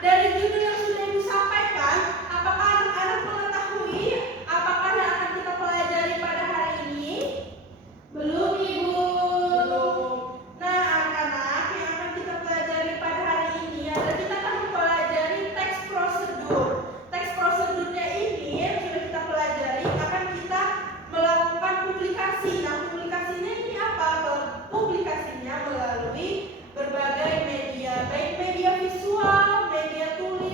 dari judul yang sudah Ibu sampaikan, apakah anak-anak mengetahui apakah yang akan kita pelajari pada hari ini? Belum, Ibu. Nah, anak-anak, yang akan kita pelajari pada hari ini adalah kita akan mempelajari teks prosedur. Teks prosedurnya ini yang sudah kita pelajari akan kita melakukan publikasi. Nah, publikasinya ini apa? Publikasinya melalui berbagai media, baik media visual, media tulis,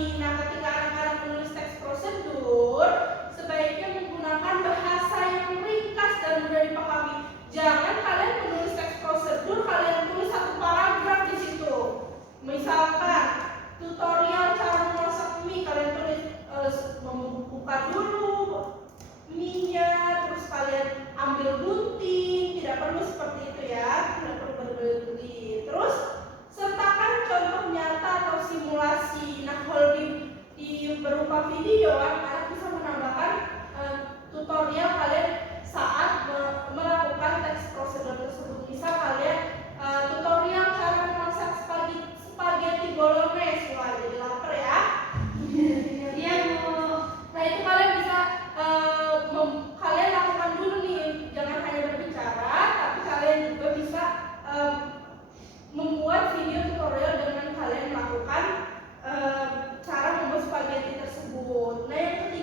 Nah, ketika anak-anak menulis teks prosedur, sebaiknya menggunakan bahasa yang ringkas dan mudah dipahami. Jangan kalian menulis teks prosedur, kalian tulis satu paragraf di situ. Misalkan tutorial cara memasak mie, kalian tulis membuka dulu mie-nya, terus kalian ambil gunting. Tidak perlu seperti itu ya, tidak perlu berbelit-belit. Terus sertakan contoh nyata atau simulasi. Nah, kalau di berupa video, anak bisa menambahkan tutorial kalian saat melakukan teks prosedur tersebut. Misal kalian tutorial cara memasak spaghetti bolognese. Wah, jadi lapar ya. Iya, Bu. Nah, itu kalian bisa kalian lakukan dulu nih, jangan hanya berbicara, tapi kalian juga bisa membuat video tutorial dengan kalian melakukan cara membuat spaghetti tersebut. Nah, yang ketiga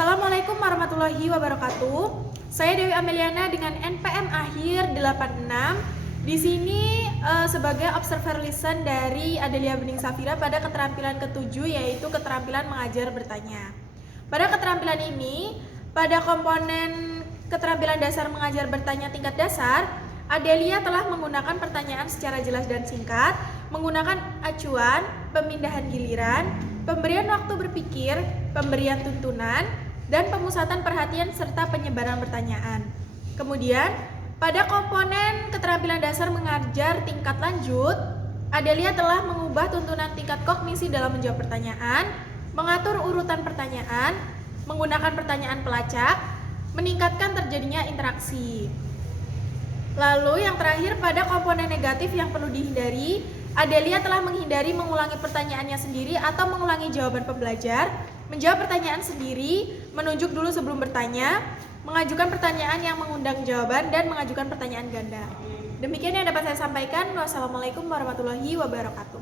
Assalamualaikum warahmatullahi wabarakatuh. Saya Dewi Ameliana dengan NPM akhir 86. Di sini sebagai observer listen dari Adelia Bening Safira pada keterampilan ke-7, yaitu keterampilan mengajar bertanya. Pada keterampilan ini, pada komponen keterampilan dasar mengajar bertanya tingkat dasar, Adelia telah menggunakan pertanyaan secara jelas dan singkat, menggunakan acuan, pemindahan giliran, pemberian waktu berpikir, pemberian tuntunan, dan pemusatan perhatian serta penyebaran pertanyaan. Kemudian, pada komponen keterampilan dasar mengajar tingkat lanjut, Adelia telah mengubah tuntunan tingkat kognisi dalam menjawab pertanyaan, mengatur urutan pertanyaan, menggunakan pertanyaan pelacak, meningkatkan terjadinya interaksi. Lalu yang terakhir, pada komponen negatif yang perlu dihindari, Adelia telah menghindari mengulangi pertanyaannya sendiri atau mengulangi jawaban pembelajar, menjawab pertanyaan sendiri, menunjuk dulu sebelum bertanya, mengajukan pertanyaan yang mengundang jawaban, dan mengajukan pertanyaan ganda. Demikian yang dapat saya sampaikan. Wassalamualaikum warahmatullahi wabarakatuh.